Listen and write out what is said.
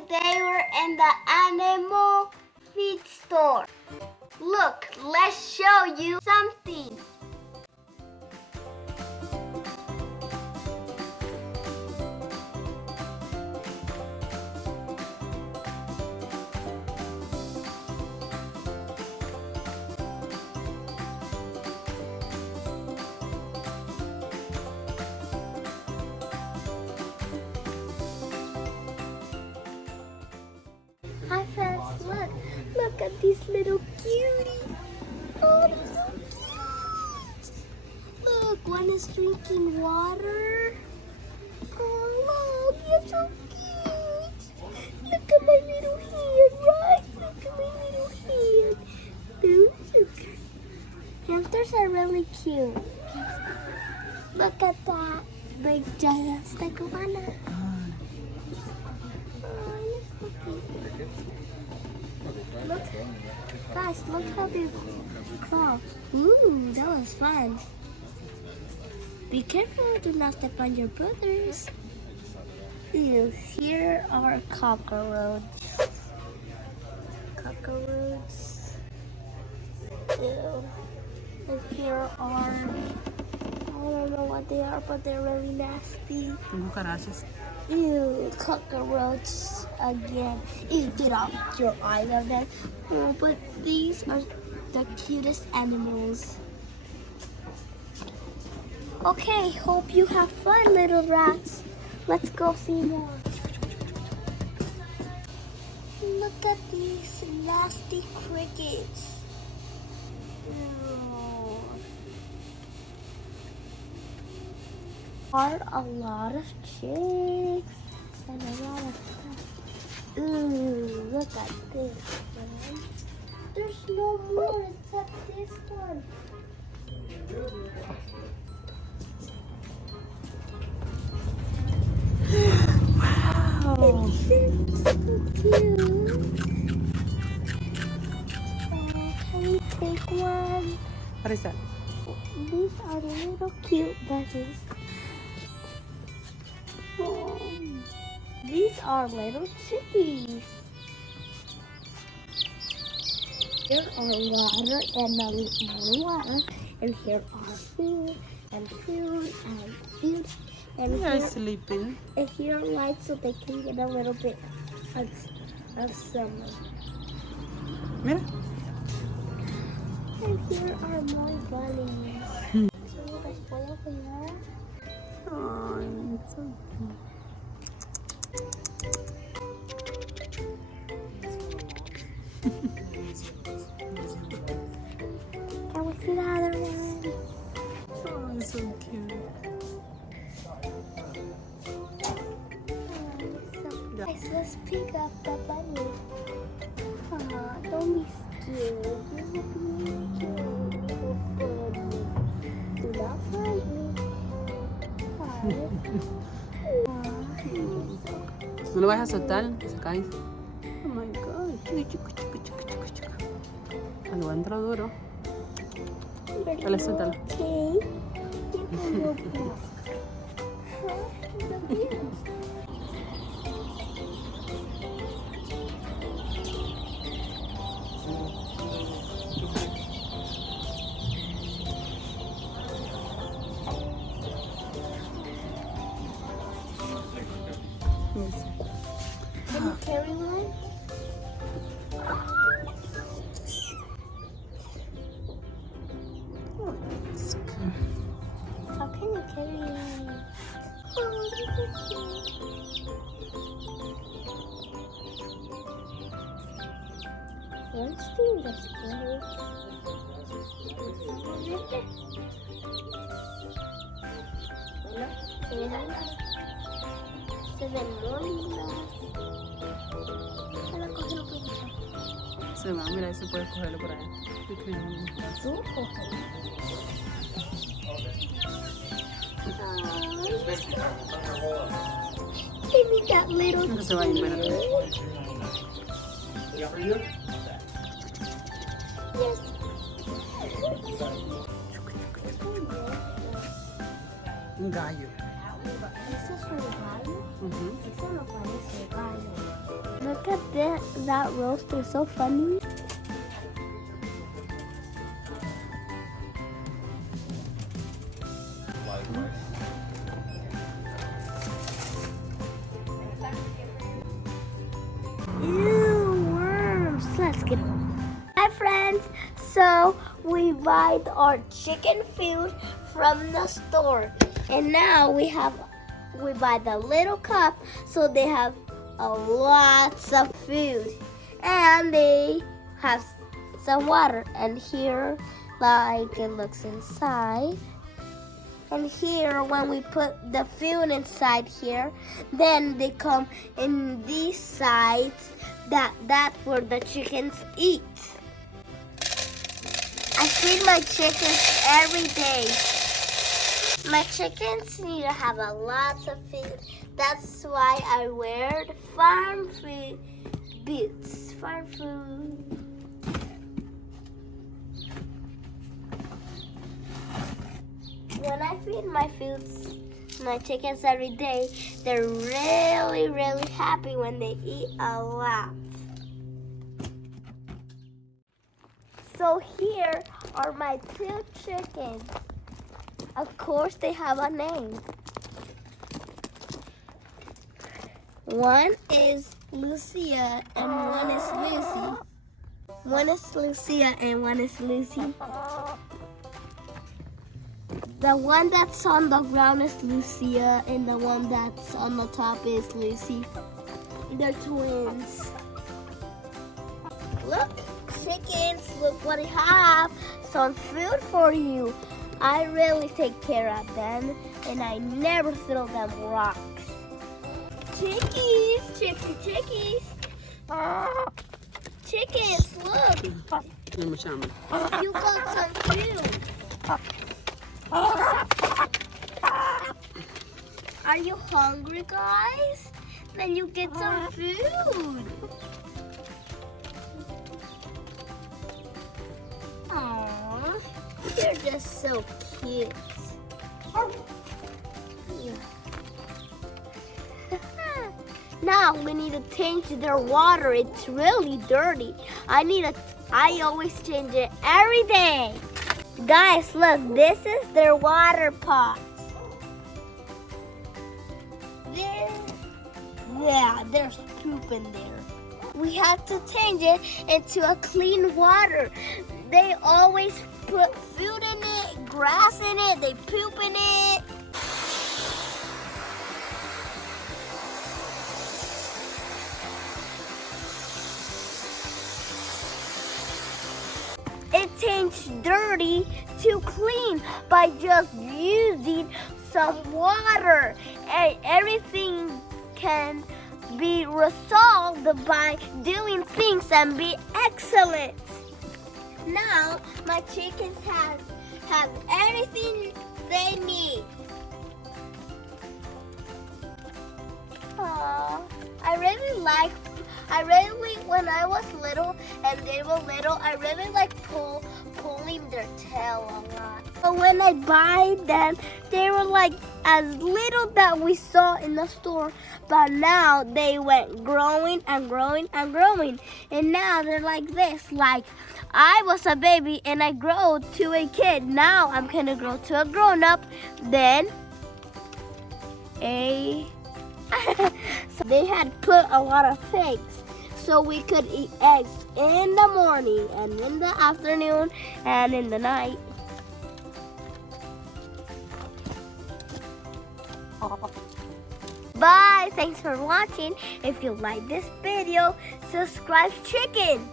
Today we're in the animal feed store. Look, let's show you something. Hi friends, look at these little cuties. Oh, they're so cute. Look, one is drinking water. Oh, look, you're so cute. Look at my little hand, right? Look at my little hand. Look. Hamsters are really cute. Look at that big giant iguana. Look, guys, look how they crawl. Ooh, that was fun. Be careful, do not step on your brothers. Ew, here are cockroaches. Cockroaches. Ew. And here are, I don't know what they are, but they're really nasty. Cucarachas. Ew, cockroaches again. Ew, get off your eyes of them. Oh, but these are the cutest animals. Okay, hope you have fun, little rats. Let's go see more. Look at these nasty crickets. Ew. Are a lot of chicks and a lot of stuff. Ooh, look at this one. There's no more except this one. Wow. It's so cute. Can we take one? What is that? These are little cute bunnies. Oh, these are little chickies. Here are water and more water, and here are food and food and food. And They are here, sleeping. and here are lights so they can get a little bit of summer. Mira. And here are more bunnies. So las puedo cuidar. Ay, it's so cute. Can we see the other one? Oh, it's so cute. Yeah. Guys, let's pick up the bunny. Don't be scared. You will be cute, little bunny. Do not fight me. No lo vas a soltar, se cae. Oh my god. Chico. Aguántalo duro. Dale, suéltalo. Okay. Can you carry one? How can you carry one? Oh, this is cute. Let's do this one. Se ven muy lindas. Se va, mira, ahí se puede cogerlo por allá. Tú cógelo. Give me that little No se va a ir, espérate. Yes. Un gallo. ¿Eso es un gallo? Eso no parece gallo. Look at that rooster, so funny. Ew, worms. Let's get home. Hi friends, so we buy our chicken food from the store, and now we buy the little cup, so they have lots of food, and they have some water, and here like it looks inside. And here, when we put the food inside here, then they come in these sides. That's where the chickens eat. I feed my chickens every day. My chickens need to have a lot of food. That's why I wear the farm food boots. Farm food. When I feed my chickens every day, they're really, really happy when they eat a lot. So here are my 2 chickens. Of course, they have a name. One is Lucia and one is Lucy. One is Lucia and one is Lucy. The one that's on the ground is Lucia, and the one that's on the top is Lucy. They're twins. Look, chickens, look what I have. Some food for you. I really take care of them, and I never throw them rocks. Chickies, chickies. Chickens, look. You got some food. Are you hungry, guys? Then you get some food. Aww, you're just so cute. Now we need to change their water. It's really dirty. I always change it every day. Guys, look, this is their water pot. Yeah, there's poop in there. We have to change it into a clean water. They always put food in it, grass in it, they poop in it. It changed dirty to clean by just using some water. And everything can be resolved by doing things and be excellent. Now my chickens have everything they need. Aww, when I was little and they were little, I really like pulling their tail a lot. But when I buy them, they were like as little that we saw in the store, but now they went growing and growing and growing. And now they're like this, like I was a baby and I grew to a kid. Now I'm gonna grow to a grown-up, then so they had put a lot of eggs, so we could eat eggs in the morning and in the afternoon and in the night. Bye! Thanks for watching. If you like this video, subscribe chicken.